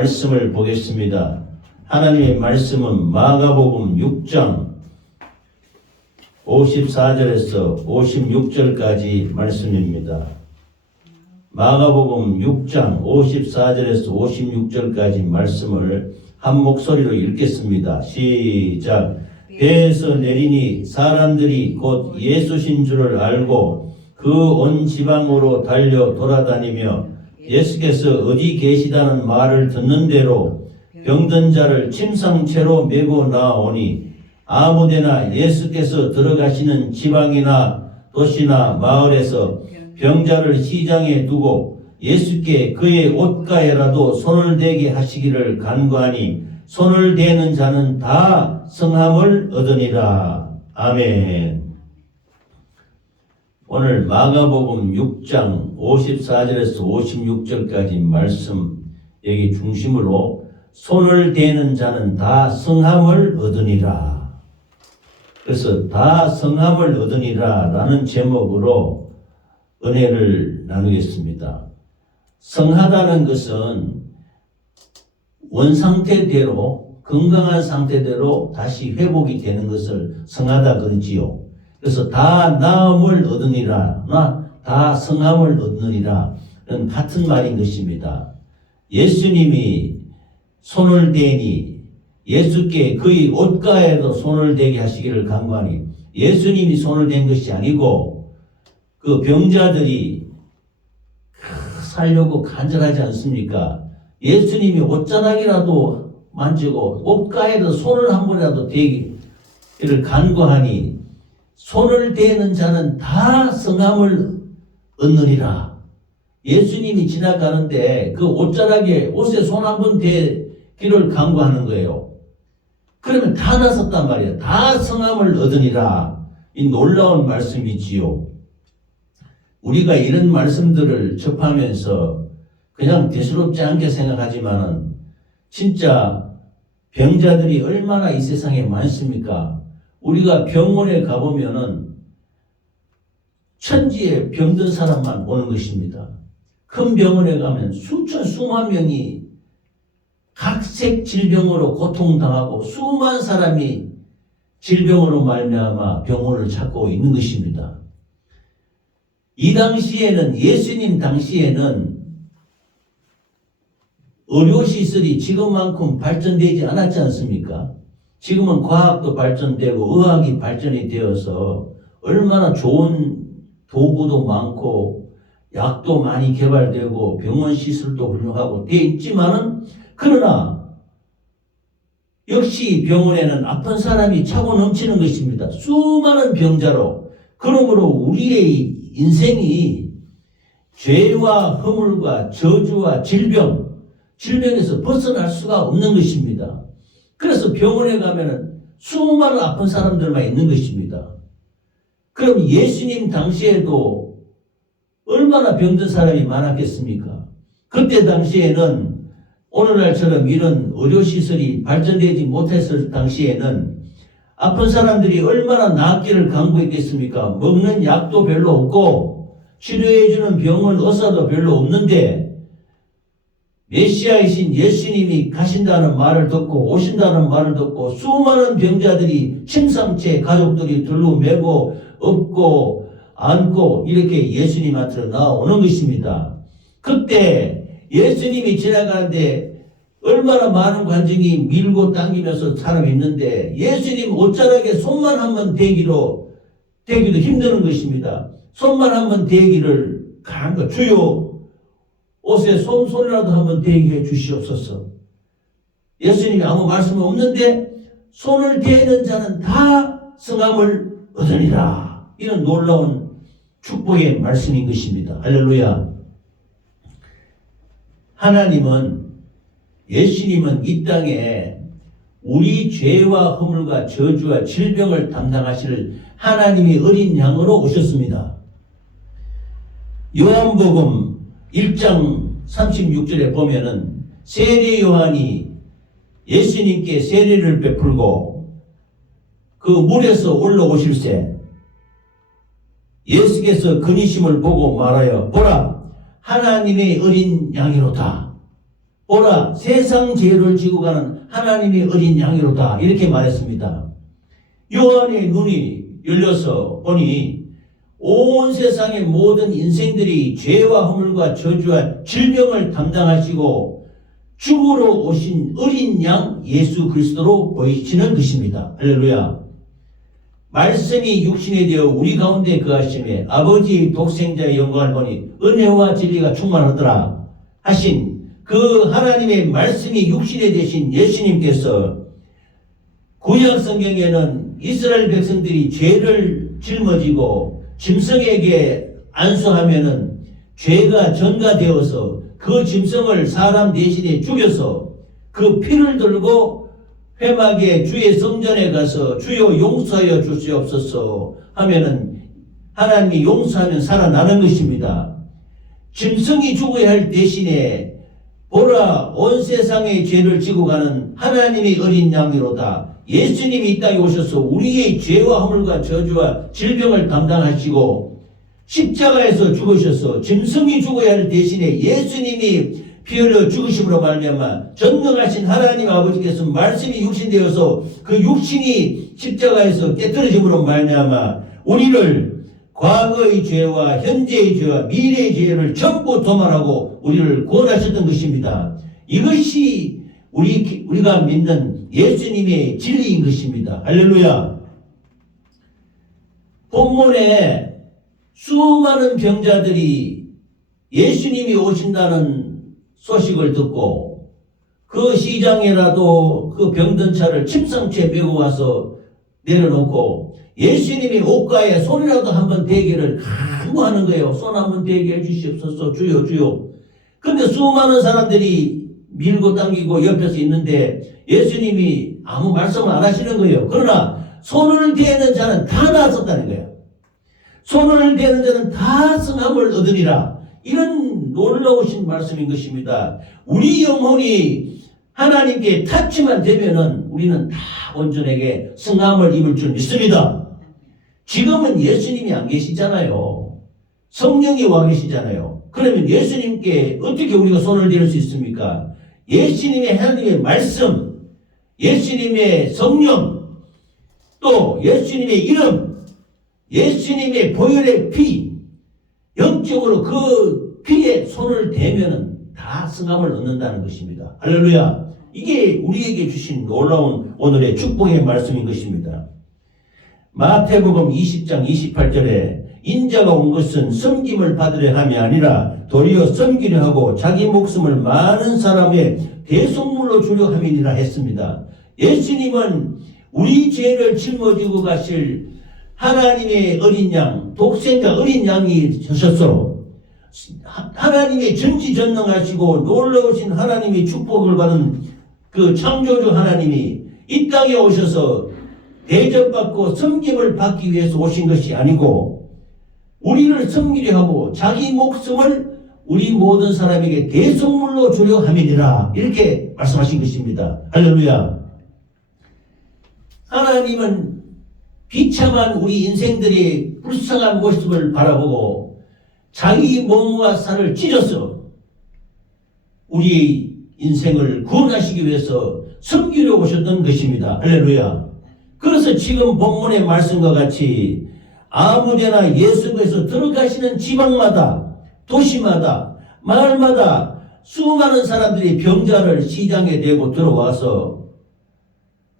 말씀을 보겠습니다. 하나님의 말씀은 마가복음 6장 54절에서 56절까지 말씀입니다. 마가복음 6장 54절에서 56절까지 말씀을 한 목소리로 읽겠습니다. 시작. 배에서 내리니 사람들이 곧 예수신 줄을 알고 그 온 지방으로 달려 돌아다니며 예수께서 어디 계시다는 말을 듣는 대로 병든 자를 침상채로 메고 나오니 아무데나 예수께서 들어가시는 지방이나 도시나 마을에서 병자를 시장에 두고 예수께 그의 옷가에라도 손을 대게 하시기를 간구하니 손을 대는 자는 다 성함을 얻으니라. 아멘. 오늘 마가복음 6장 54절에서 56절까지 말씀 여기 중심으로 손을 대는 자는 다 성함을 얻으니라. 그래서 다 성함을 얻으니라 라는 제목으로 은혜를 나누겠습니다. 성하다는 것은 원상태대로 건강한 상태대로 다시 회복이 되는 것을 성하다 그러지요. 그래서 다 나음을 얻으니라, 다 성함을 얻느니라 는 같은 말인 것입니다. 예수님이 손을 대니 예수께 그의 옷가에도 손을 대게 하시기를 간구하니 예수님이 손을 댄 것이 아니고 그 병자들이 살려고 간절하지 않습니까? 예수님이 옷자락이라도 만지고 옷가에도 손을 한 번이라도 대기를 간구하니 손을 대는 자는 다 성함을 얻느니라. 예수님이 지나가는데 그 옷자락에 옷에 손 한 번 대기를 간구하는 거예요. 그러면 다 나섰단 말이에요. 다 성함을 얻으니라. 이 놀라운 말씀이지요. 우리가 이런 말씀들을 접하면서 그냥 대수롭지 않게 생각하지만은 진짜 병자들이 얼마나 이 세상에 많습니까? 우리가 병원에 가보면은 천지에 병든 사람만 오는 것입니다. 큰 병원에 가면 수만 명이 각색 질병으로 고통당하고 수만 사람이 질병으로 말미암아 병원을 찾고 있는 것입니다. 이 당시에는 예수님 당시에는 의료시설이 지금만큼 발전되지 않았지 않습니까? 지금은 과학도 발전되고 의학이 발전이 되어서 얼마나 좋은 도구도 많고 약도 많이 개발되고 병원 시설도 훌륭하고 돼 있지만은 그러나 역시 병원에는 아픈 사람이 차고 넘치는 것입니다. 수많은 병자로. 그러므로 우리의 인생이 죄와 허물과 저주와 질병에서 벗어날 수가 없는 것입니다. 그래서 병원에 가면은 수많은 아픈 사람들만 있는 것입니다. 그럼 예수님 당시에도 얼마나 병든 사람이 많았겠습니까? 그때 당시에는 오늘날처럼 이런 의료시설이 발전되지 못했을 당시에는 아픈 사람들이 얼마나 낫기를 간구했겠습니까? 먹는 약도 별로 없고 치료해주는 병원 의사도 별로 없는데 메시아이신 예수님이 가신다는 말을 듣고 오신다는 말을 듣고 수많은 병자들이 침상채 가족들이 둘러매고 업고 안고 이렇게 예수님한테 나오는 것입니다. 그때 예수님이 지나가는데 얼마나 많은 관중이 밀고 당기면서 사람이 있는데 예수님 옷자락에 손만 한번 대기도 힘드는 것입니다. 손만 한번 대기를 간거 주요 옷에 손이라도 한번 대게 해 주시옵소서. 예수님이 아무 말씀은 없는데 손을 대는 자는 다 성함을 얻으리라. 이런 놀라운 축복의 말씀인 것입니다. 할렐루야. 예수님은 이 땅에 우리 죄와 허물과 저주와 질병을 담당하실 하나님의 어린 양으로 오셨습니다. 요한복음 1장 36절에 보면은 세례 요한이 예수님께 세례를 베풀고 그 물에서 올라오실새 예수께서 근이심을 보고 말하여 보라 하나님의 어린 양이로다. 보라 세상 죄를 지고 가는 하나님의 어린 양이로다 이렇게 말했습니다. 요한의 눈이 열려서 보니 온 세상의 모든 인생들이 죄와 허물과 저주와 질병을 담당하시고 죽으러 오신 어린 양 예수 그리스도로 보이시는 것입니다. 할렐루야. 말씀이 육신이 되어 우리 가운데 거하심에 아버지의 독생자의 영광을 보니 은혜와 진리가 충만하더라 하신 그 하나님의 말씀이 육신이 되신 예수님께서 구약 성경에는 이스라엘 백성들이 죄를 짊어지고 짐승에게 안수하면은 죄가 전가되어서 그 짐승을 사람 대신에 죽여서 그 피를 들고 회막에 주의 성전에 가서 주여 용서하여 주시옵소서 하면은 하나님이 용서하면 살아나는 것입니다. 짐승이 죽어야 할 대신에 보라 온 세상의 죄를 지고 가는 하나님의 어린 양이로다. 예수님이 이 땅에 오셔서 우리의 죄와 허물과 저주와 질병을 담당하시고 십자가에서 죽으셔서 짐승이 죽어야 할 대신에 예수님이 피 흘려 죽으심으로 말미암아 전능하신 하나님 아버지께서 말씀이 육신되어서 그 육신이 십자가에서 깨뜨려짐으로 말미암아 우리를 과거의 죄와 현재의 죄와 미래의 죄를 전부 도말하고 우리를 구원하셨던 것입니다. 이것이 우리가 믿는 예수님의 진리인 것입니다. 할렐루야. 본문에 수많은 병자들이 예수님이 오신다는 소식을 듣고 그 시장에라도 그 병든 차를 침상채 메고 와서 내려놓고 예수님이 옷가에 손이라도 한번 대기를 간구하는 거예요. 손 한번 대게 해주시옵소서 주여 주여. 근데 수많은 사람들이 밀고 당기고 옆에서 있는데 예수님이 아무 말씀을 안 하시는 거예요. 그러나 손을 대는 자는 다 나았었다는 거예요. 손을 대는 자는 다 성함을 얻으리라. 이런 놀라우신 말씀인 것입니다. 우리 영혼이 하나님께 타치만 되면은 우리는 다 온전하게 성함을 입을 줄 믿습니다. 지금은 예수님이 안 계시잖아요. 성령이 와 계시잖아요. 그러면 예수님께 어떻게 우리가 손을 댈 수 있습니까? 예수님의 하나님의 말씀, 예수님의 성령, 또 예수님의 이름, 예수님의 보혈의 피, 영적으로 그 피에 손을 대면은 다 성함을 얻는다는 것입니다. 할렐루야. 이게 우리에게 주신 놀라운 오늘의 축복의 말씀인 것입니다. 마태복음 20장 28절에 인자가 온 것은 섬김을 받으려 함이 아니라 도리어 섬기려 하고 자기 목숨을 많은 사람의 대속물로 주려 함이니라 했습니다. 예수님은 우리 죄를 짊어지고 가실 하나님의 어린 양, 독생자 어린 양이 되셔서 하나님의 전지전능하시고 놀라우신 하나님의 축복을 받은 그 창조주 하나님이 이 땅에 오셔서 대접받고 섬김을 받기 위해서 오신 것이 아니고 우리를 섬기려 하고 자기 목숨을 우리 모든 사람에게 대속물로 주려 함이니라 이렇게 말씀하신 것입니다. 할렐루야. 하나님은 비참한 우리 인생들의 불쌍한 모습을 바라보고 자기 몸과 살을 찢어서 우리의 인생을 구원하시기 위해서 섬기려 오셨던 것입니다. 할렐루야. 그래서 지금 본문의 말씀과 같이 아무데나 예수께서 들어가시는 지방마다 도시마다 마을마다 수많은 사람들이 병자를 시장에 대고 들어와서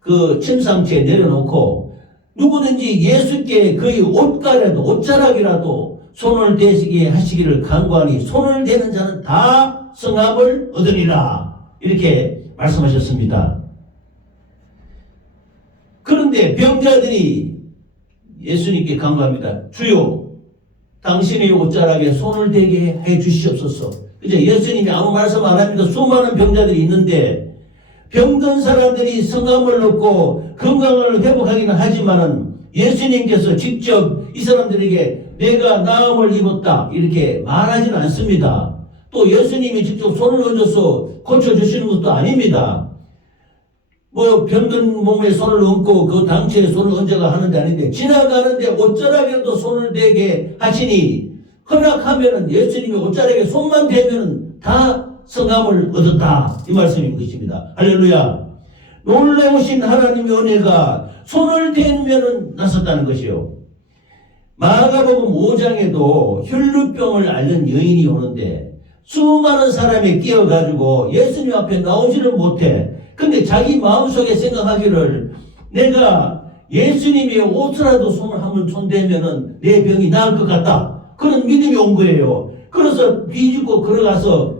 그 침상채에 내려놓고 누구든지 예수께 그의 옷가라도 옷자락이라도 손을 대시게 하시기를 간구하니 손을 대는 자는 다 성함을 얻으리라 이렇게 말씀하셨습니다. 그런데 병자들이 예수님께 간구합니다. 주여 당신의 옷자락에 손을 대게 해 주시옵소서. 이제 예수님이 아무 말씀 안 합니다. 수많은 병자들이 있는데 병든 사람들이 성함을 얻고 건강을 회복하기는 하지만은 예수님께서 직접 이 사람들에게 내가 나음을 입었다 이렇게 말하지는 않습니다. 또 예수님이 직접 손을 얹어서 고쳐주시는 것도 아닙니다. 뭐 병든 몸에 손을 얹고 그 당체에 손을 얹어가 하는 게 아닌데 지나가는데 옷자락에도 손을 대게 하시니 허락하면은 예수님이 옷자락에 손만 대면은 다 성함을 얻었다. 이 말씀인 것입니다. 할렐루야. 놀라우신 하나님의 은혜가 손을 대면은 나섰다는 것이요. 마가복음 5장에도 혈루병을 앓는 여인이 오는데 수많은 사람이 끼어가지고 예수님 앞에 나오지를 못해. 근데 자기 마음속에 생각하기를 내가 예수님의 옷이라도 손을 한번 손대면은 내 병이 나을 것 같다. 그런 믿음이 온 거예요. 그래서 비집고 걸어가서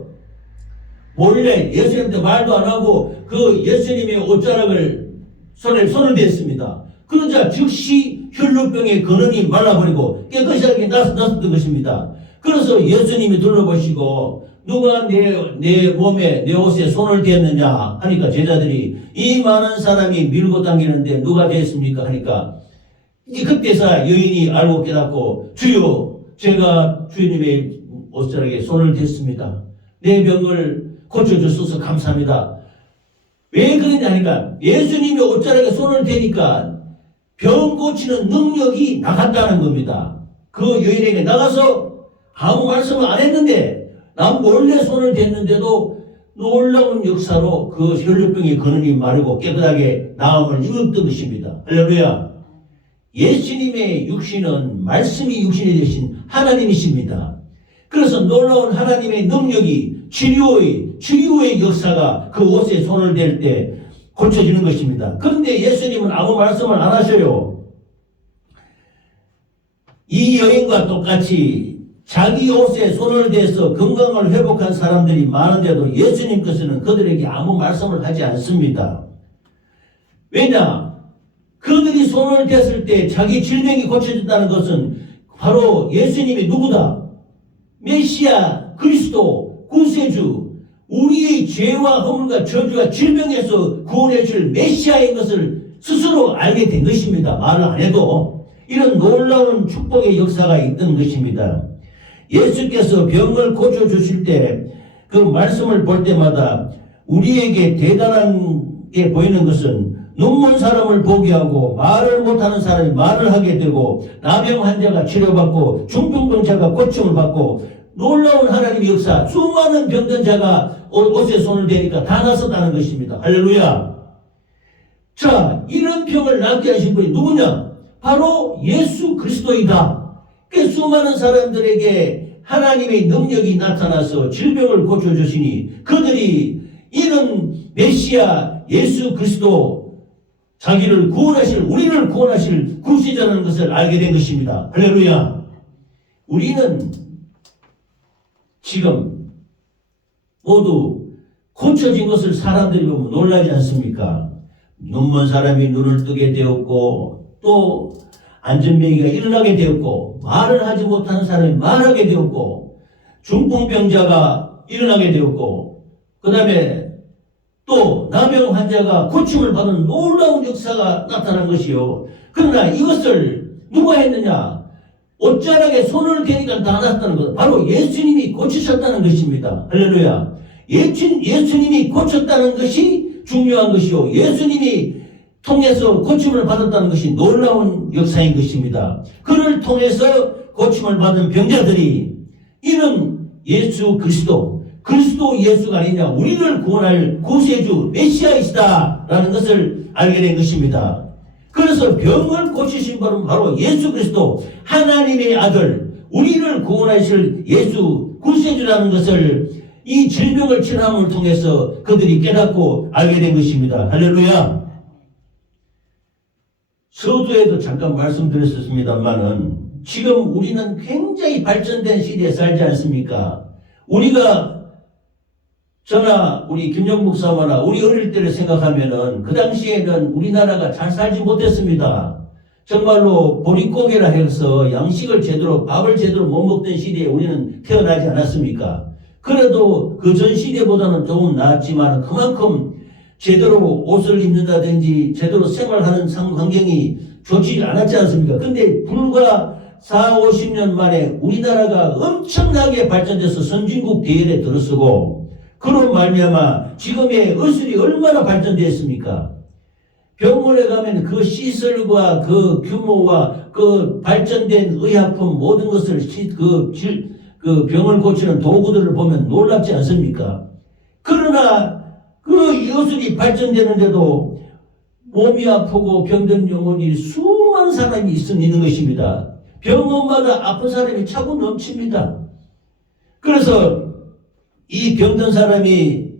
몰래 예수님한테 말도 안 하고 그 예수님의 옷자락을 손을 댔습니다. 그러자 즉시 혈루병의 근원이 말라버리고 깨끗하게 나섰던 것입니다. 그래서 예수님이 둘러보시고 누가 내 몸에 내 옷에 손을 댔느냐 하니까 제자들이 이 많은 사람이 밀고 당기는데 누가 됐습니까 하니까 그때서야 여인이 알고 깨닫고 주여 제가 주님의 옷자락에 손을 댔습니다. 내 병을 고쳐주셔서 감사합니다. 왜 그러냐 하니까 예수님의 옷자락에 손을 대니까 병 고치는 능력이 나갔다는 겁니다. 그 여인에게 나가서 아무 말씀을 안 했는데 난 몰래 손을 댔는데도 놀라운 역사로 그 혈루병의 근원이 마르고 깨끗하게 나음을 입었던 것입니다. 할렐루야. 예수님의 육신은 말씀이 육신이 되신 하나님이십니다. 그래서 놀라운 하나님의 능력이 치료의 역사가 그 옷에 손을 댈 때 고쳐지는 것입니다. 그런데 예수님은 아무 말씀을 안 하셔요. 이 여인과 똑같이 자기 옷에 손을 대서 건강을 회복한 사람들이 많은데도 예수님께서는 그들에게 아무 말씀을 하지 않습니다. 왜냐? 그들이 손을 댔을 때 자기 질병이 고쳐졌다는 것은 바로 예수님이 누구다? 메시아, 그리스도, 구세주, 우리의 죄와 허물과 저주와 질병에서 구원해 줄 메시아인 것을 스스로 알게 된 것입니다. 말을 안 해도. 이런 놀라운 축복의 역사가 있던 것입니다. 예수께서 병을 고쳐주실 때 그 말씀을 볼 때마다 우리에게 대단한 게 보이는 것은 눈먼 사람을 보게 하고 말을 못하는 사람이 말을 하게 되고 나병 환자가 치료받고 중풍병자가 고침을 받고 놀라운 하나님의 역사, 수많은 병든 자가 옷에 손을 대니까 다 나섰다는 것입니다. 할렐루야. 자, 이런 병을 낫게 하신 분이 누구냐? 바로 예수 그리스도이다. 그 수많은 사람들에게 하나님의 능력이 나타나서 질병을 고쳐주시니 그들이 이런 메시아 예수 그리스도 자기를 구원하실, 우리를 구원하실 구세자라는 것을 알게 된 것입니다. 할렐루야. 우리는 지금 모두 고쳐진 것을 사람들이 보면 놀라지 않습니까? 눈먼 사람이 눈을 뜨게 되었고 또 안전병이가 일어나게 되었고 말을 하지 못하는 사람이 말하게 되었고 중풍병자가 일어나게 되었고 그 다음에 또 나병 환자가 고침을 받은 놀라운 역사가 나타난 것이요. 그러나 이것을 누가 했느냐? 옷자락에 손을 대니까 다 났다는 것. 바로 예수님이 고치셨다는 것입니다. 할렐루야. 예수님이 고쳤다는 것이 중요한 것이요. 예수님이 통해서 고침을 받았다는 것이 놀라운 역사인 것입니다. 그를 통해서 고침을 받은 병자들이 이는 예수 그리스도 예수가 아니냐, 우리를 구원할 구세주 메시아이시다 라는 것을 알게 된 것입니다. 그래서 병을 고치신 분은 바로 예수 그리스도 하나님의 아들, 우리를 구원하실 예수 구세주라는 것을 이 질병을 치료함을 통해서 그들이 깨닫고 알게 된 것입니다. 할렐루야. 서두에도 잠깐 말씀드렸습니다만은 지금 우리는 굉장히 발전된 시대에 살지 않습니까? 우리가 저나 우리 김영 목사마나 우리 어릴 때를 생각하면은 그 당시에는 우리나라가 잘 살지 못했습니다. 정말로 보릿고개라 해서 양식을 제대로, 밥을 제대로 못 먹던 시대에 우리는 태어나지 않았습니까? 그래도 그 전 시대보다는 조금 나았지만 그만큼 제대로 옷을 입는다든지 제대로 생활하는 환경이 좋지 않았지 않습니까? 근데 불과 40-50년 만에 우리나라가 엄청나게 발전돼서 선진국 대열에 들어서고 그런 말미암아 지금의 의술이 얼마나 발전되었습니까? 병원에 가면 그 시설과 그 규모와 그 발전된 의약품 모든 것을 그 병을 고치는 도구들을 보면 놀랍지 않습니까? 그러나 그 예술이 발전되는데도 몸이 아프고 병든 영혼이 수많은 사람이 있는 것입니다. 병원마다 아픈 사람이 차고 넘칩니다. 그래서 이 병든 사람이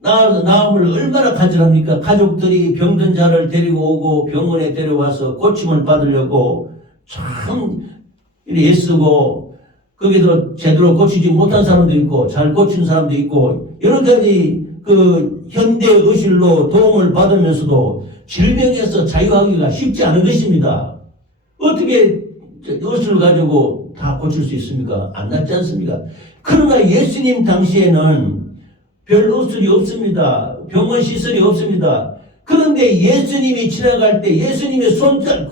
나음을 얼마나 간절합니까? 가족들이 병든 자를 데리고 오고 병원에 데려와서 고침을 받으려고 참 애쓰고, 거기서 제대로 고치지 못한 사람도 있고 잘 고치는 사람도 있고 여러 가지 그 현대 의술로 도움을 받으면서도 질병에서 자유하기가 쉽지 않은 것입니다. 어떻게 의술을 가지고 다 고칠 수 있습니까? 안 낫지 않습니까? 그러나 예수님 당시에는 별 의술이 없습니다. 병원 시설이 없습니다. 그런데 예수님이 지나갈 때 예수님의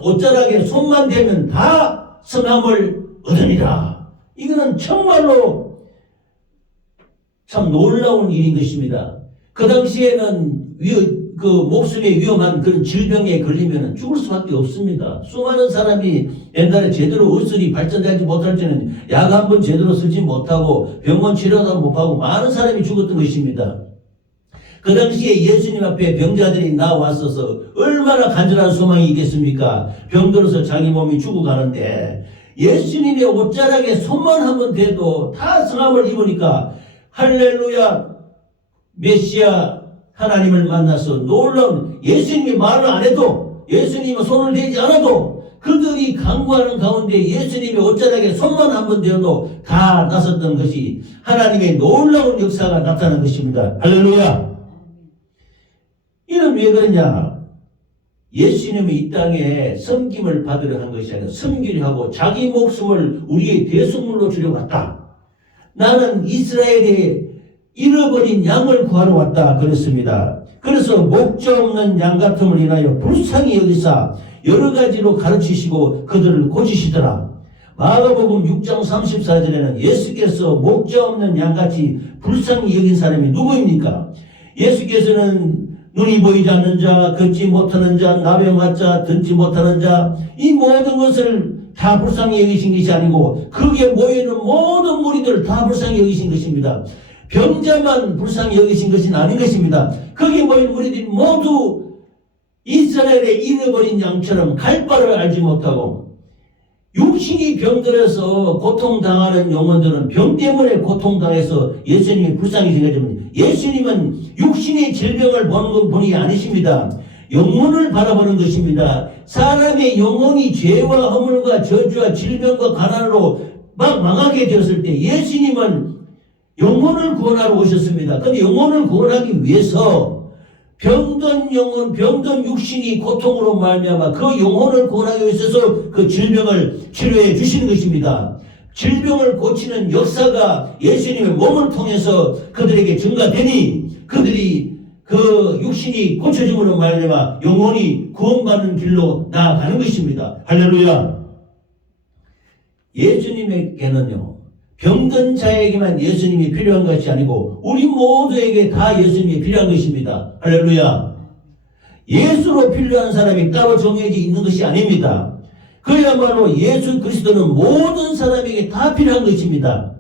옷자락에 손만 대면 다 성함을 얻으리라. 이거는 정말로 참 놀라운 일인 것입니다. 그 당시에는 목숨에 위험한 그런 질병에 걸리면 죽을 수밖에 없습니다. 수많은 사람이 옛날에 제대로 의술이 발전되지 못할 때는 약 한 번 제대로 쓰지 못하고 병원 치료도 못하고 많은 사람이 죽었던 것입니다. 그 당시에 예수님 앞에 병자들이 나왔어서 얼마나 간절한 소망이 있겠습니까? 병들어서 자기 몸이 죽어가는데 예수님의 옷자락에 손만 한번 대도 다 성함을 입으니까 할렐루야 메시아 하나님을 만나서 놀라운, 예수님이 말을 안 해도 예수님은 손을 대지 않아도 그들이 간구하는 가운데 예수님의 옷자락에 손만 한번 대어도 다 나섰던 것이 하나님의 놀라운 역사가 나타난 것입니다. 할렐루야. 이는 왜 그러냐? 예수님이 이 땅에 섬김을 받으려 한 것이 아니라 섬기려 하고 자기 목숨을 우리의 대속물로 주려고 왔다. 나는 이스라엘의 잃어버린 양을 구하러 왔다 그랬습니다. 그래서 목자 없는 양 같음을 인하여 불쌍히 여기사 여러 가지로 가르치시고 그들을 고치시더라. 마가복음 6장 34절에는 예수께서 목자 없는 양같이 불쌍히 여긴 사람이 누구입니까? 예수께서는 눈이 보이지 않는 자, 걷지 못하는 자, 나병 자, 듣지 못하는 자, 이 모든 것을 다 불쌍히 여기신 것이 아니고 거기에 모여있는 모든 무리들을 다 불쌍히 여기신 것입니다. 병자만 불쌍히 여기신 것은 아닌 것입니다. 거기에 모인 무리들이 모두 이스라엘의 잃어버린 양처럼 갈 바를 알지 못하고 육신이 병들어서 고통당하는 영혼들은 병 때문에 고통당해서 예수님이 불쌍히 생각합니다. 예수님은 육신의 질병을 보는 분이 아니십니다. 영혼을 바라보는 것입니다. 사람의 영혼이 죄와 허물과 저주와 질병과 가난으로 막 망하게 되었을 때 예수님은 영혼을 구원하러 오셨습니다. 그런데 영혼을 구원하기 위해서 병든 영혼, 병든 육신이 고통으로 말미암아 그 영혼을 구원하기 위해서 그 질병을 치료해 주시는 것입니다. 질병을 고치는 역사가 예수님의 몸을 통해서 그들에게 증가되니 그들이 그 육신이 고쳐짐으로 말미암아 영혼이 구원받는 길로 나아가는 것입니다. 할렐루야. 예수님에게는요 병든 자에게만 예수님이 필요한 것이 아니고 우리 모두에게 다 예수님이 필요한 것입니다. 할렐루야. 예수로 필요한 사람이 따로 정해져 있는 것이 아닙니다. 그야말로 예수 그리스도는 모든 사람에게 다 필요한 것입니다.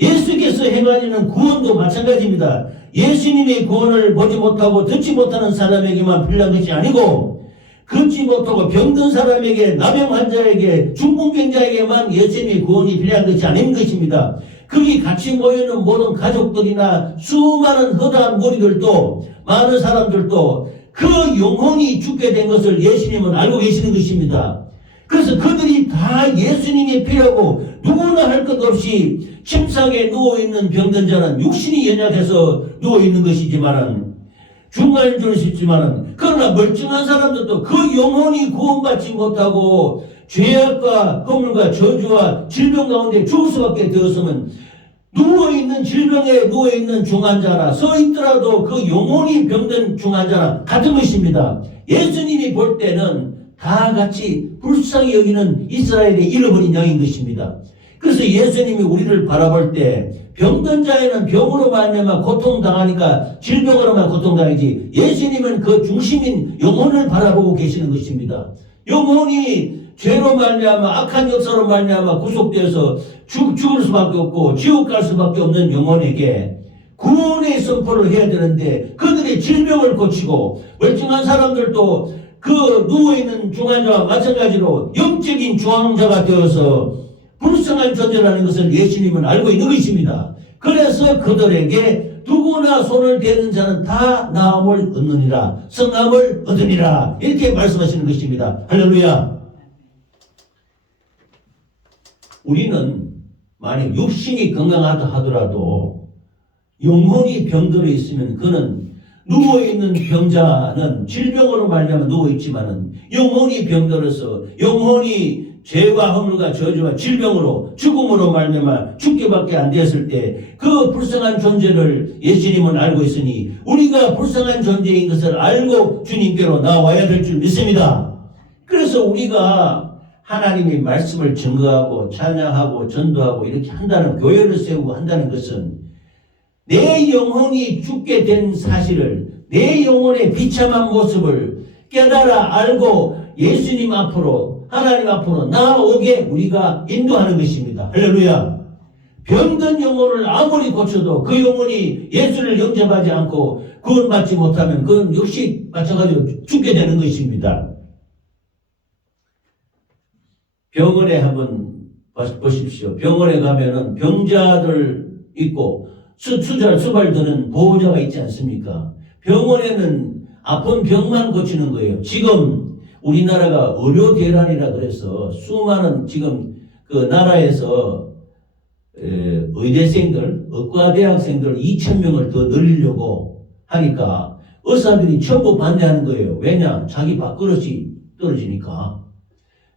예수께서 행하시는 구원도 마찬가지입니다. 예수님의 구원을 보지 못하고 듣지 못하는 사람에게만 필요한 것이 아니고 걷지 못하고 병든 사람에게, 나병 환자에게, 중풍병자에게만 예수님의 구원이 필요한 것이 아닌 것입니다. 거기 같이 모여있는 모든 가족들이나 수많은 허다한 무리들도, 많은 사람들도 그 영혼이 죽게 된 것을 예수님은 알고 계시는 것입니다. 그래서 그들이 다 예수님이 필요하고 누구나 할 것 없이 침상에 누워있는 병든 자는 육신이 연약해서 누워있는 것이지만은 중간인 줄 수 있지만은 그러나 멀쩡한 사람들도 그 영혼이 구원받지 못하고 죄악과 허물과 저주와 질병 가운데 죽을 수밖에 되었으면 누워있는 질병에 누워있는 중환자나 서 있더라도 그 영혼이 병든 중환자나 같은 것입니다. 예수님이 볼 때는 다 같이 불쌍히 여기는 이스라엘의 잃어버린 양인 것입니다. 그래서 예수님이 우리를 바라볼 때 병든 자에는 병으로 말미암아 고통당하니까 질병으로만 고통당하지 예수님은 그 중심인 영혼을 바라보고 계시는 것입니다. 영혼이 죄로 말미암아 악한 역사로 말미암아 구속되어서 죽을 수밖에 없고 지옥 갈 수밖에 없는 영혼에게 구원의 선포를 해야 되는데 그들의 질병을 고치고 멀쩡한 사람들도 그 누워있는 중환자와 마찬가지로 영적인 중환자가 되어서 불쌍한 존재라는 것을 예수님은 알고 있는 것입니다. 그래서 그들에게 누구나 손을 대는 자는 다 나음을 얻느니라, 성함을 얻으니라, 이렇게 말씀하시는 것입니다. 할렐루야. 우리는 만약 육신이 건강하다 하더라도 영혼이 병들어 있으면 그는 누워있는 병자는 질병으로 말미암아 누워있지만은 영혼이 병들어서 영혼이 죄와 허물과 저주와 질병으로 죽음으로 말미암아 죽게밖에 안 되었을 때 그 불쌍한 존재를 예수님은 알고 있으니 우리가 불쌍한 존재인 것을 알고 주님께로 나와야 될 줄 믿습니다. 그래서 우리가 하나님의 말씀을 증거하고 찬양하고 전도하고 이렇게 한다는, 교회를 세우고 한다는 것은 내 영혼이 죽게 된 사실을, 내 영혼의 비참한 모습을 깨달아 알고 예수님 앞으로, 하나님 앞으로 나오게 우리가 인도하는 것입니다. 할렐루야. 병든 영혼을 아무리 고쳐도 그 영혼이 예수를 영접하지 않고 구원받지 못하면 그건 역시 마찬가지로 죽게 되는 것입니다. 병원에 한번 보십시오. 병원에 가면은 병자들 있고 수발드는 보호자가 있지 않습니까? 병원에는 아픈 병만 고치는 거예요. 지금 우리나라가 의료 대란이라 그래서 수많은 지금 그 나라에서 의대생들, 의과대학생들 2,000명을 더 늘리려고 하니까 의사들이 전부 반대하는 거예요. 왜냐? 자기 밥그릇이 떨어지니까.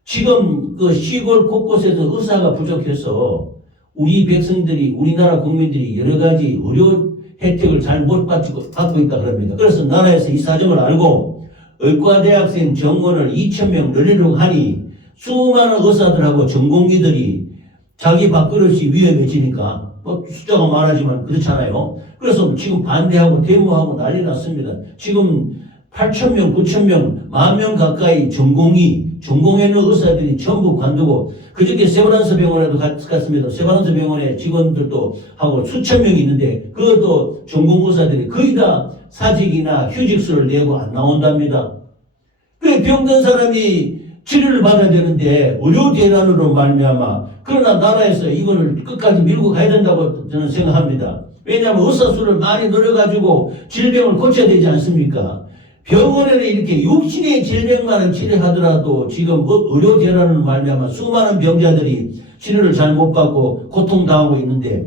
지금 그 시골 곳곳에서 의사가 부족해서 우리 백성들이, 우리나라 국민들이 여러 가지 의료 혜택을 잘 못 받고 있다 그럽니다. 그래서 나라에서 이 사정을 알고 의과대학생 정원을 2,000명 늘리려고 하니 수많은 의사들하고 전공의들이 자기 밥그릇이 위험해지니까, 뭐 숫자가 많아지만 그렇잖아요. 그래서 지금 반대하고 데모하고 난리 났습니다. 지금 8,000명, 9,000명, 10,000명 가까이 전공에 있는 의사들이 전부 관두고, 그저께 세브란스 병원에도 갔습니다. 세브란스 병원의 직원들도 하고 수천 명이 있는데, 그것도 전공 의사들이 거의 다 사직이나 휴직서를 내고 안 나온답니다. 그 병든 사람이 치료를 받아야 되는데 의료 대란으로 말미암아, 그러나 나라에서 이거를 끝까지 밀고 가야 된다고 저는 생각합니다. 왜냐하면 의사 수를 많이 늘려가지고 질병을 고쳐야 되지 않습니까? 병원에는 이렇게 육신의 질병만은 치료하더라도 지금 의료 대란으로 말미암아 수많은 병자들이 치료를 잘 못 받고 고통당하고 있는데,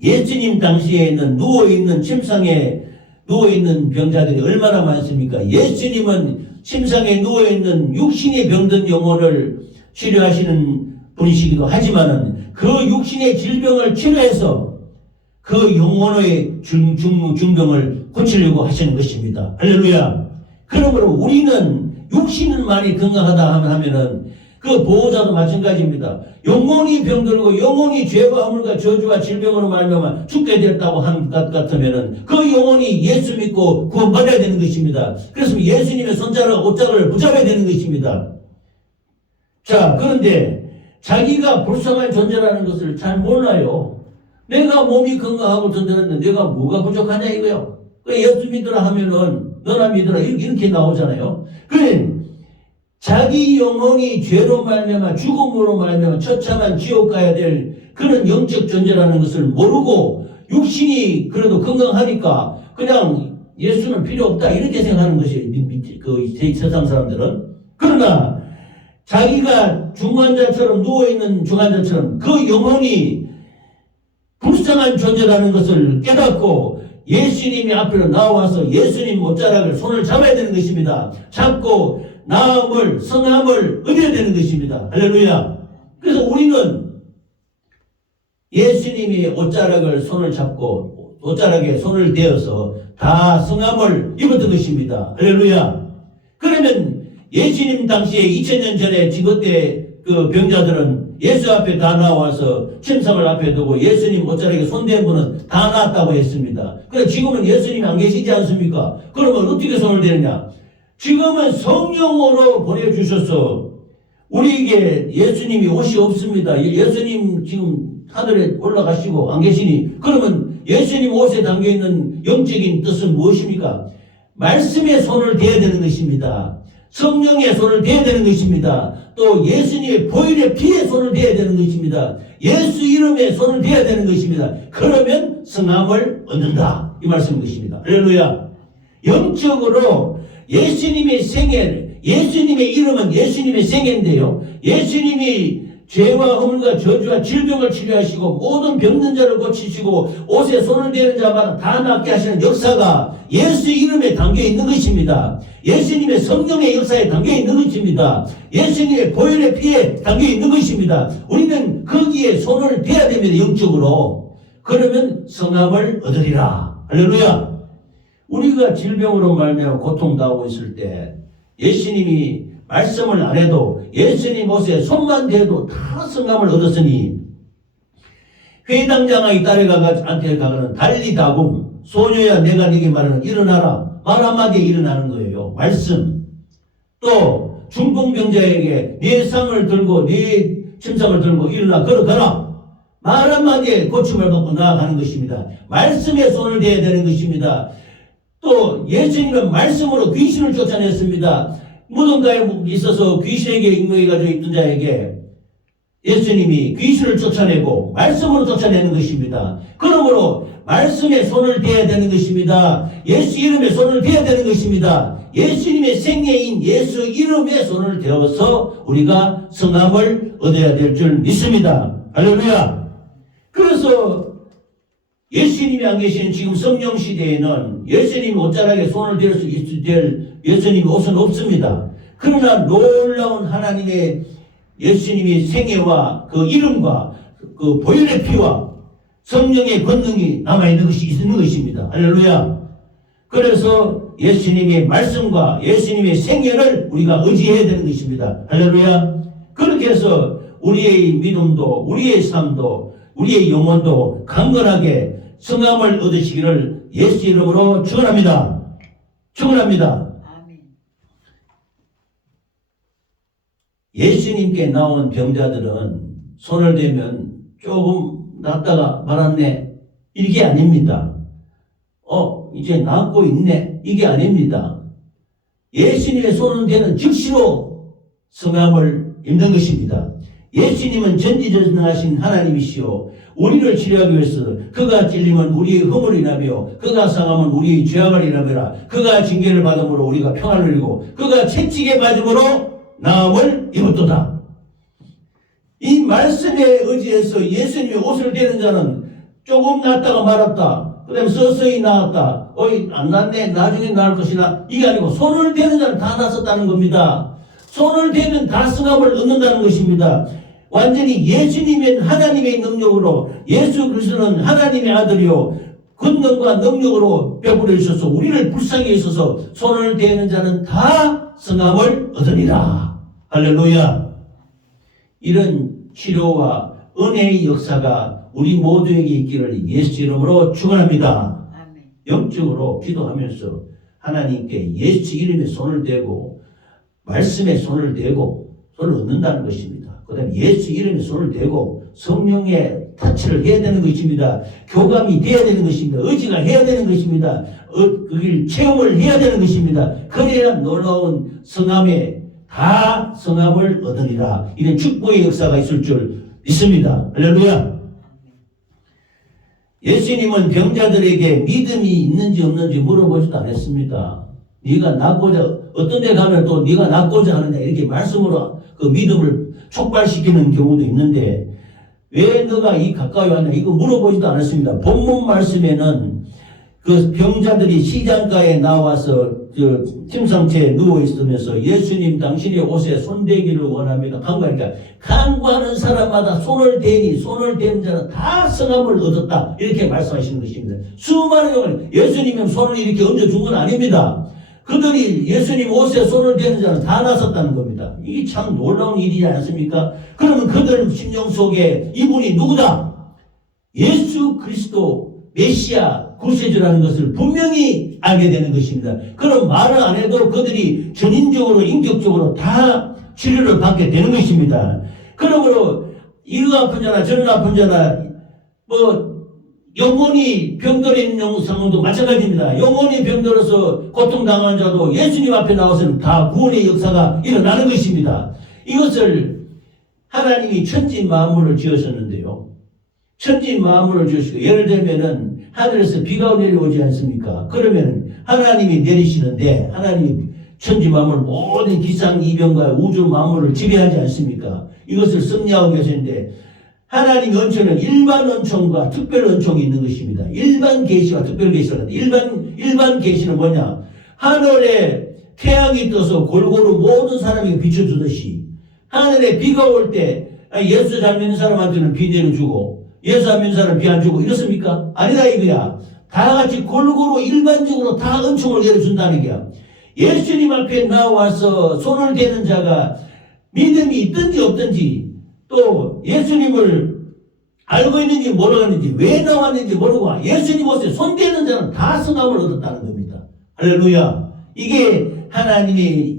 예수님 당시에는 누워있는 침상에 누워있는 병자들이 얼마나 많습니까? 예수님은 침상에 누워있는 육신의 병든 영혼을 치료하시는 분이시기도 하지만은 그 육신의 질병을 치료해서 그 영혼의 중병을 고치려고 하시는 것입니다. 할렐루야. 그러므로 우리는 육신은 많이 건강하다 하면은 그 보호자도 마찬가지입니다. 영혼이 병들고 영혼이 죄와 허물과 저주와 질병으로 말미암아 죽게 됐다고 하는 것 같으면은 그 영혼이 예수 믿고 구원받아야 되는 것입니다. 그래서 예수님의 손자락 옷자락을 붙잡아야 되는 것입니다. 자, 그런데 자기가 불쌍한 존재라는 것을 잘 몰라요. 내가 몸이 건강하고 든든한데 내가 뭐가 부족하냐 이거요. 예수 믿으라 하면은 너나 믿으라 이렇게 나오잖아요. 그래, 자기 영혼이 죄로 말미암아 죽음으로 말미암아 처참한 지옥 가야 될 그런 영적 존재라는 것을 모르고 육신이 그래도 건강하니까 그냥 예수는 필요 없다 이렇게 생각하는 것이 그 세상 사람들은. 그러나 자기가 중환자처럼 누워있는 중환자처럼 그 영혼이 불쌍한 존재라는 것을 깨닫고 예수님이 앞으로 나와서 예수님 못자락을 손을 잡아야 되는 것입니다. 잡고 나음을, 성함을 얻어야 되는 것입니다. 할렐루야. 그래서 우리는 예수님이 옷자락을 손을 잡고 옷자락에 손을 대어서 다 성함을 입었던 것입니다. 할렐루야. 그러면 예수님 당시에 2000년 전에 그때 그 병자들은 예수 앞에 다 나와서 침상을 앞에 두고 예수님 옷자락에 손댄 분은 다 나았다고 했습니다. 그런데 지금은 예수님이 안 계시지 않습니까? 그러면 어떻게 손을 대느냐? 지금은 성령으로 보내주셔서 우리에게 예수님이 옷이 없습니다. 예수님 지금 하늘에 올라가시고 안 계시니 그러면 예수님 옷에 담겨있는 영적인 뜻은 무엇입니까? 말씀에 손을 대야 되는 것입니다. 성령의 손을 대야 되는 것입니다. 또 예수님의 보혈의 피에 손을 대야 되는 것입니다. 예수 이름에 손을 대야 되는 것입니다. 그러면 성함을 얻는다. 이 말씀인 것입니다. 할렐루야. 영적으로 예수님의 생애, 예수님의 이름은 예수님의 생애인데요. 예수님이 죄와 허물과 저주와 질병을 치료하시고 모든 병든 자를 고치시고 옷에 손을 대는 자마다 다 낫게 하시는 역사가 예수 이름에 담겨 있는 것입니다. 예수님의 성령의 역사에 담겨 있는 것입니다. 예수님의 보혈의 피에 담겨 있는 것입니다. 우리는 거기에 손을 대야 됩니다. 영적으로. 그러면 성함을 얻으리라. 할렐루야. 우리가 질병으로 말미암아 고통당하고 있을 때 예수님이 말씀을 안 해도 예수님 옷에 손만 대도 다 성함을 얻었으니 회당장의 딸에게 가거는 달리다금 소녀야 내가 네게 말하는 일어나라. 말 한마디에 일어나는 거예요. 말씀. 또 중풍병자에게 네 상을 들고 네 침상을 들고 일어나 걸어가라. 말 한마디에 고침을 받고 나아가는 것입니다. 말씀에 손을 대야 되는 것입니다. 또 예수님은 말씀으로 귀신을 쫓아냈습니다. 무덤가에 있어서 귀신에게 인명해가지고 있던 자에게 예수님이 귀신을 쫓아내고 말씀으로 쫓아내는 것입니다. 그러므로 말씀에 손을 대야 되는 것입니다. 예수 이름에 손을 대야 되는 것입니다. 예수님의 생애인 예수 이름에 손을 대어서 우리가 성함을 얻어야 될 줄 믿습니다. 할렐루야. 그래서 예수님이 안 계시는 지금 성령 시대에는 예수님이 옷자락에 손을 댈 수 있을 예수님의 옷은 없습니다. 그러나 놀라운 하나님의 예수님의 생애와 그 이름과 그 보혈의 피와 성령의 권능이 남아있는 것이 있는 것입니다. 할렐루야. 그래서 예수님의 말씀과 예수님의 생애를 우리가 의지해야 되는 것입니다. 할렐루야. 그렇게 해서 우리의 믿음도 우리의 삶도 우리의 영혼도 강건하게 성함을 얻으시기를 예수 이름으로 축원합니다. 축원합니다. 아멘. 예수님께 나온 병자들은 손을 대면 조금 낫다가 말았네. 이게 아닙니다. 이제 낫고 있네. 이게 아닙니다. 예수님의 손을 대는 즉시로 성함을 입는 것입니다. 예수님은 전지전능하신 하나님이시오. 우리를 치료하기 위해서 그가 찔림은 우리의 허물을 인하며 그가 상함은 우리의 죄악을 인하며라. 그가 징계를 받음으로 우리가 평안을 누리고 그가 채찍에 맞음으로 나음을 입었도다. 이 말씀에 의지해서 예수님의 옷을 대는 자는 조금 낫다가 말았다. 그 다음에 서서히 나았다. 안 낫네. 나중에 나을 것이나. 이게 아니고 손을 대는 자는 다 낫었다는 겁니다. 손을 대면 다 성함을 얻는다는 것입니다. 완전히 예수님의 하나님의 능력으로 예수 그리스도는 하나님의 아들이요 권능과 능력으로 베풀어 주셔서 우리를 불쌍히 있어서 손을 대는 자는 다 성함을 얻으리라. 할렐루야. 이런 치료와 은혜의 역사가 우리 모두에게 있기를 예수 이름으로 축원합니다. 아멘. 영적으로 기도하면서 하나님께 예수 이름에 손을 대고 말씀에 손을 대고 손을 얻는다는 것입니다. 그 다음에 예수 이름에 손을 대고 성령의 타치를 해야 되는 것입니다. 교감이 돼야 되는 것입니다. 의지가 해야 되는 것입니다. 그걸 체험을 해야 되는 것입니다. 그래야 놀라운 성함에 다 성함을 얻으리라. 이런 축복의 역사가 있을 줄 믿습니다. 할렐루야. 예수님은 병자들에게 믿음이 있는지 없는지 물어보지도 않았습니다. 네가 낫고자 어떤 데 가면 또 네가 낫고자 하느냐 이렇게 말씀으로 그 믿음을 촉발시키는 경우도 있는데 왜 너가 이 가까이 왔냐 이거 물어보지도 않았습니다. 본문 말씀에는 그 병자들이 시장가에 나와서 침상체에 누워 있으면서 예수님 당신의 옷에 손대기를 원합니다. 간구하니까 간구하는 사람마다 손을 대니 손을 댄 자는 다 성함을 얻었다 이렇게 말씀하시는 것입니다. 수많은 경우는 예수님은 손을 이렇게 얹어준 건 아닙니다. 그들이 예수님 옷에 손을 대는 자는 다 나섰다는 겁니다. 이게 참 놀라운 일이지 않습니까? 그러면 그들 심령 속에 이분이 누구다? 예수 그리스도 메시아 구세주라는 것을 분명히 알게 되는 것입니다. 그럼 말을 안 해도 그들이 전인적으로 인격적으로 다 치료를 받게 되는 것입니다. 그러므로 이거 아픈 자나 저런 아픈 자나 영혼이 병들인 상황도 마찬가지입니다. 영혼이 병들어서 고통당하는 자도 예수님 앞에 나와서는 다 구원의 역사가 일어나는 것입니다. 이것을 하나님이 천지 만물을 지으셨는데요. 천지 만물을 지으시고 예를 들면은 하늘에서 비가 내려오지 않습니까? 그러면 하나님이 내리시는데 하나님이 천지 만물 모든 기상 이변과 우주 만물을 지배하지 않습니까? 이것을 섭리하고 계시는데 하나님의 은총은 일반 은총과 특별 은총이 있는 것입니다. 일반 계시와 특별 계시가 있는데 일반 계시는 뭐냐? 하늘에 태양이 떠서 골고루 모든 사람에게 비춰주듯이 하늘에 비가 올 때 예수 잘 믿는 사람한테는 비 내려주고 예수 안 믿는 사람은 비 안 주고 이렇습니까? 아니다 이거야. 다 같이 골고루 일반적으로 다 은총을 내려준다는 게야. 예수님 앞에 나와서 손을 대는 자가 믿음이 있든지 없든지 또 예수님을 알고 있는지 모르겠는지 왜 나왔는지 모르고 예수님 옷에 손대는 자는 다 성함을 얻었다는 겁니다. 할렐루야. 이게 하나님이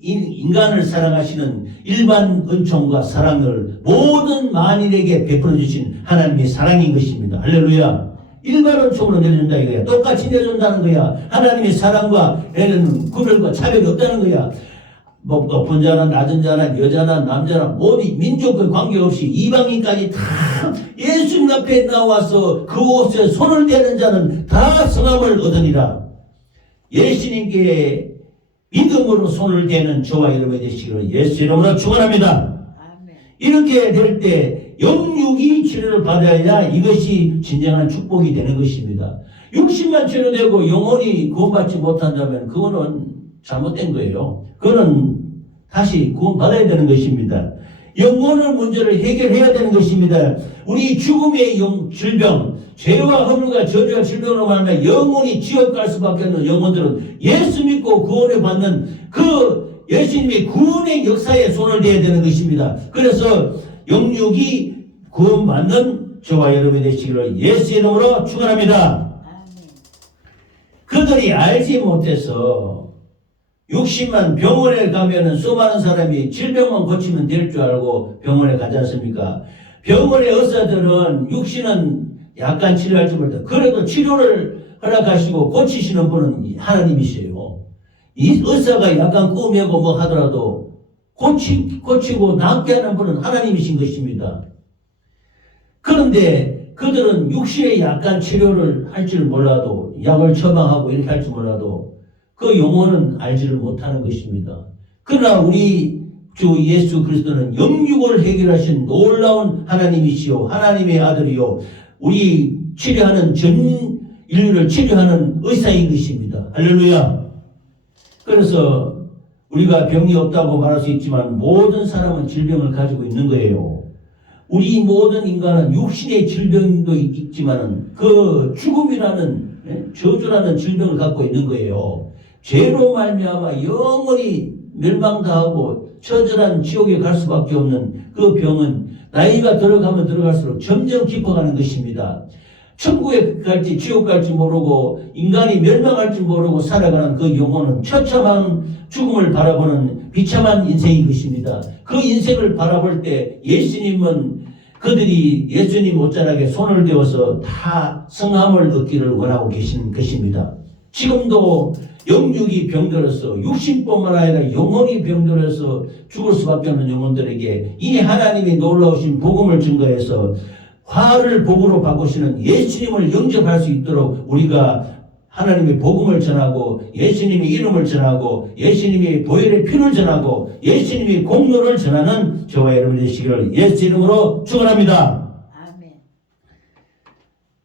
인간을 사랑하시는 일반 은총과 사랑을 모든 만인에게 베풀어 주신 하나님의 사랑인 것입니다. 할렐루야. 일반 은총으로 내려준다 이거야. 똑같이 내려준다는 거야. 하나님의 사랑과 애는 구별과 차별이 없다는 거야. 뭐 높은 자나 낮은 자나 여자나 남자나 모든 민족과 관계없이 이방인까지 다 예수님 앞에 나와서 그 옷에 손을 대는 자는 다 성함을 얻으니라. 예수님께 믿음으로 손을 대는 저와 여러분이 되시기를 예수 이름으로 축원합니다. 이렇게 될 때 영육이 치료를 받아야 이것이 진정한 축복이 되는 것입니다. 육신만 치료되고 영혼이 구원받지 못한다면 그거는 잘못된 거예요. 그거는 다시 구원받아야 되는 것입니다. 영혼의 문제를 해결해야 되는 것입니다. 우리 죽음의 질병, 죄와 허물과 저주와 질병으로 말하면 영혼이 지옥 갈 수밖에 없는 영혼들은 예수 믿고 구원을 받는 그 예수님의 구원의 역사에 손을 대야 되는 것입니다. 그래서 영육이 구원받는 저와 여러분이 되시기를 예수 이름으로 축원합니다. 그들이 알지 못해서 육신만 병원에 가면은 수많은 사람이 질병만 고치면 될 줄 알고 병원에 가지 않습니까? 병원의 의사들은 육신은 약간 치료할 줄 모르다. 그래도 치료를 허락하시고 고치시는 분은 하나님이세요. 이 의사가 약간 꾸매고 뭐 하더라도 고치고 낫게 하는 분은 하나님이신 것입니다. 그런데 그들은 육신에 약간 치료를 할 줄 몰라도 약을 처방하고 이렇게 할 줄 몰라도 그 용어는 알지를 못하는 것입니다. 그러나 우리 주 예수 그리스도는 영육을 해결하신 놀라운 하나님이시요 하나님의 아들이요 우리 치료하는 전 인류를 치료하는 의사인 것입니다. 할렐루야. 그래서 우리가 병이 없다고 말할 수 있지만 모든 사람은 질병을 가지고 있는 거예요. 우리 모든 인간은 육신의 질병도 있지만 그 죽음이라는 저주라는 질병을 갖고 있는 거예요. 죄로 말미암아 영원히 멸망당하고 처절한 지옥에 갈 수밖에 없는 그 병은 나이가 들어가면 들어갈수록 점점 깊어가는 것입니다. 천국에 갈지 지옥 갈지 모르고 인간이 멸망할지 모르고 살아가는 그 영혼은 처참한 죽음을 바라보는 비참한 인생인 것입니다. 그 인생을 바라볼 때 예수님은 그들이 예수님 옷자락에 손을 대어서 다 성함을 얻기를 원하고 계신 것입니다. 지금도 영육이 병들어서 육신뿐만 아니라 영혼이 병들어서 죽을 수밖에 없는 영혼들에게 이미 하나님이 놀라우신 복음을 증거해서 화를 복으로 바꾸시는 예수님을 영접할 수 있도록 우리가 하나님의 복음을 전하고 예수님의 이름을 전하고 예수님의 보혈의 피를 전하고 예수님의 공로를 전하는 저와 여러분 되시기를 예수 이름으로 축원합니다. 아멘.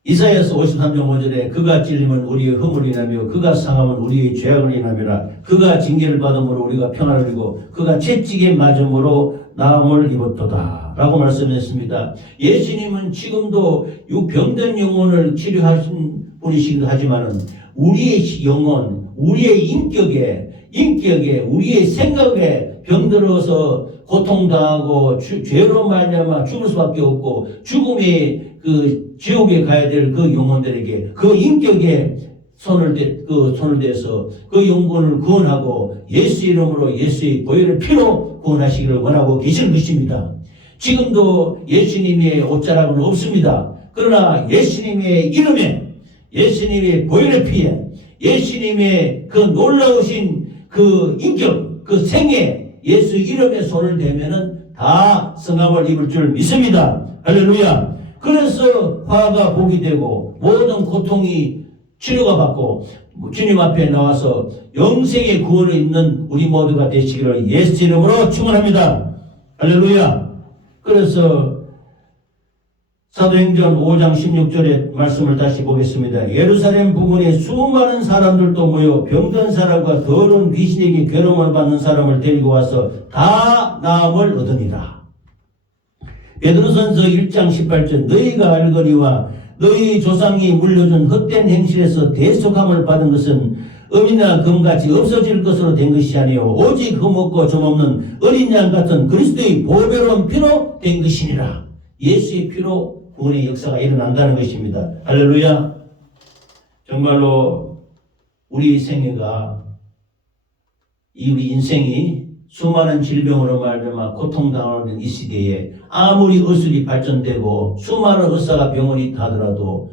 이사야서 53장 5절에 그가 찔림은 우리의 허물을 인하며 그가 상함은 우리의 죄악을 인하며라. 그가 징계를 받음으로 우리가 평안을 누리고 그가 채찍에 맞음으로 나음을 입었도다 라고 말씀했습니다. 예수님은 지금도 이 병든 영혼을 치료하신 분이시기도 하지만은 우리의 영혼, 우리의 인격에 우리의 생각에 병들어서 고통당하고 죄로 말미암아 죽을 수밖에 없고 죽음의 그 지옥에 가야 될 그 영혼들에게 그 인격에 손을 대서 그 영혼을 구원하고 예수 이름으로 예수의 보혈의 피로 구원하시기를 원하고 계시는 것입니다. 지금도 예수님의 옷자락은 없습니다. 그러나 예수님의 이름에, 예수님의 보혈의 피에, 예수님의 그 놀라우신 그 인격, 그 생애, 예수 이름에 손을 대면은 다 성함을 입을 줄 믿습니다. 할렐루야. 그래서 화가 복이 되고 모든 고통이 치료가 받고 주님 앞에 나와서 영생의 구원을 입는 우리 모두가 되시기를 예수 이름으로 축원합니다. 할렐루야. 그래서 사도행전 5장 16절의 말씀을 다시 보겠습니다. 예루살렘 부근에 수많은 사람들도 모여 병든 사람과 더러운 귀신에게 괴로움을 받는 사람을 데리고 와서 다 나음을 얻으니라. 베드로전서 1장 18절 너희가 알거니와 너희 조상이 물려준 헛된 행실에서 대속함을 받은 것은 음이나 금같이 없어질 것으로 된 것이 아니요 오직 흠없고 점없는 어린 양 같은 그리스도의 보배로운 피로 된 것이니라. 예수의 피로 구원의 역사가 일어난다는 것입니다. 할렐루야. 정말로 우리 생애가 우리 인생이 수많은 질병으로 말미암아 고통당하는 이 시대에 아무리 의술이 발전되고 수많은 의사가 병원이 있다 하더라도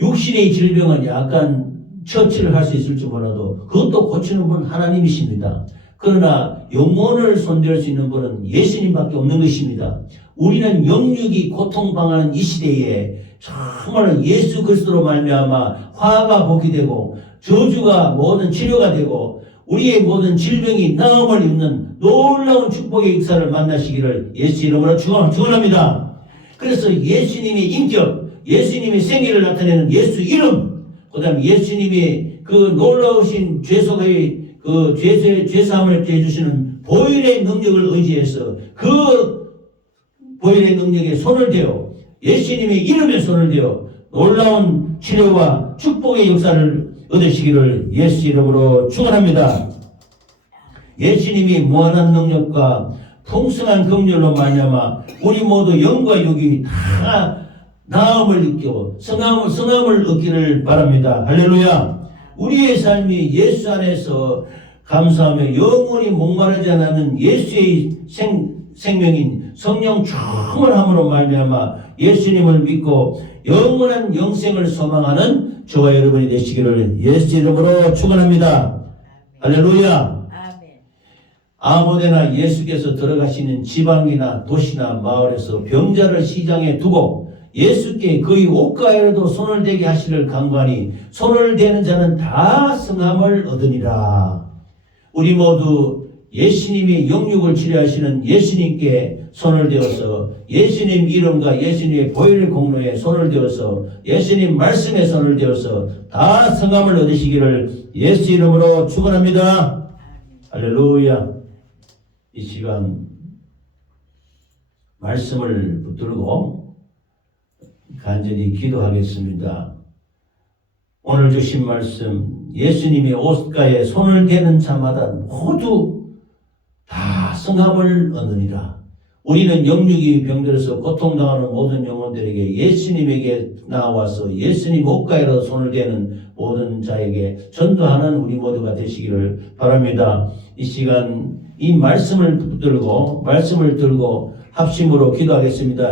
육신의 질병은 약간 처치를 할 수 있을지 몰라도 그것도 고치는 분은 하나님이십니다. 그러나 영혼을 손댈 수 있는 분은 예수님밖에 없는 것입니다. 우리는 영육이 고통당하는 이 시대에 정말 예수 그리스도로 말미암아 화가 복이 되고 저주가 모든 치료가 되고 우리의 모든 질병이 나음을 입는 놀라운 축복의 역사를 만나시기를 예수 이름으로 축원합니다. 그래서 예수님의 인격, 예수님의 생애를 나타내는 예수 이름, 그 다음에 예수님의 그 놀라우신 죄속의 그 죄사함을 해주시는 보혈의 능력을 의지해서 그 보혈의 능력에 손을 대어 예수님의 이름에 손을 대어 놀라운 치료와 축복의 역사를 얻으시기를 예수 이름으로 축원합니다. 예수님이 무한한 능력과 풍성한 긍휼로 말미암아 우리 모두 영과 육이 다 나음을 느끼고 성함을 얻기를 바랍니다. 할렐루야. 우리의 삶이 예수 안에서 감사하며 영원히 목마르지 않는 예수의 생명인 성령 충만함으로 말미암아 예수님을 믿고 영원한 영생을 소망하는 저와 여러분이 되시기를 예수 이름으로 축원합니다. 할렐루야. 아무데나 예수께서 들어가시는 지방이나 도시나 마을에서 병자를 시장에 두고 예수께 그의 옷가에라도 손을 대게 하시를 간구하니 손을 대는 자는 다 성함을 얻으니라. 우리 모두 예수님의 영육을 치료하시는 예수님께 손을 대어서 예수님 이름과 예수님의 보혈의 공로에 손을 대어서 예수님 말씀에 손을 대어서 다 성함을 얻으시기를 예수 이름으로 축원합니다. 할렐루야. 이 시간 말씀을 붙들고 간절히 기도하겠습니다. 오늘 주신 말씀 예수님의 옷가에 손을 대는 자마다 모두 다 성함을 얻으리라. 우리는 영육이 병들어서 고통당하는 모든 영혼들에게 예수님에게 나와서 예수님 옷가에라도 손을 대는 모든 자에게 전도하는 우리 모두가 되시기를 바랍니다. 이 시간 이 말씀을 붙들고 말씀을 들고 합심으로 기도하겠습니다.